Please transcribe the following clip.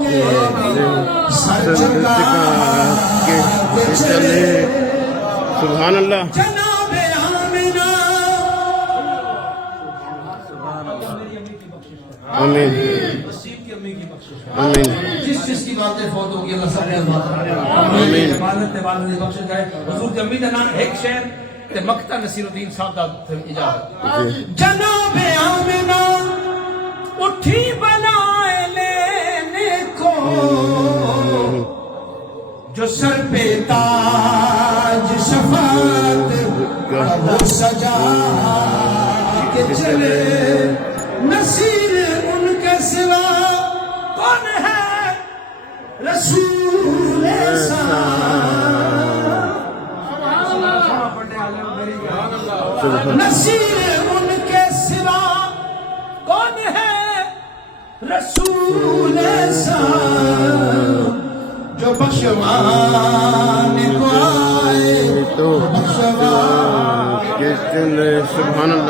کے سر جھکا کے چلے سبحان اللہ جناب آمنہ آمین آمین جس کی باتیں فوت ہوگی اللہ سب نے آمین عبادت بخش جائے حضور کی امید نام ایک شہر تے مکتا نصیر الدین صاحب دا اجازت جناب آمنہ اٹھی بنائے لینے کو جو سر پہ تاج شفاعت وہ سجا کے چلے نصیر ان کے سوا کون ہے رسول نصیر ان کے سوا کون ہے رسول جو بخشوانے کو آئے تو بخشوانے سبحان اللہ